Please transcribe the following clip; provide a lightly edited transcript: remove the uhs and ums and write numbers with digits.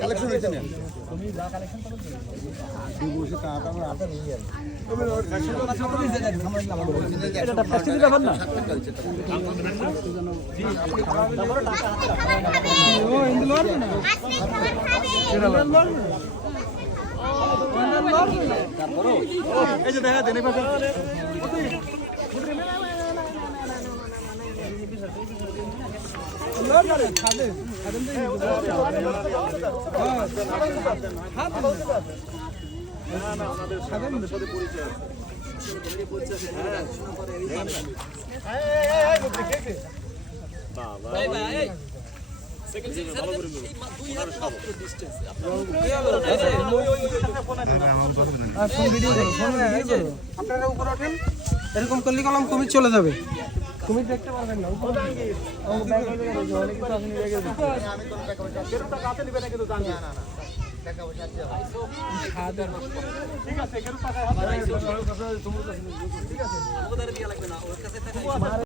Collection হয়েছে না দেখা দেন আপনারা উপরে ওঠেন, এরকম করলে কলম কুমির চলে যাবে। কুমির দেখতে পারবেন না, ঠিক আছে।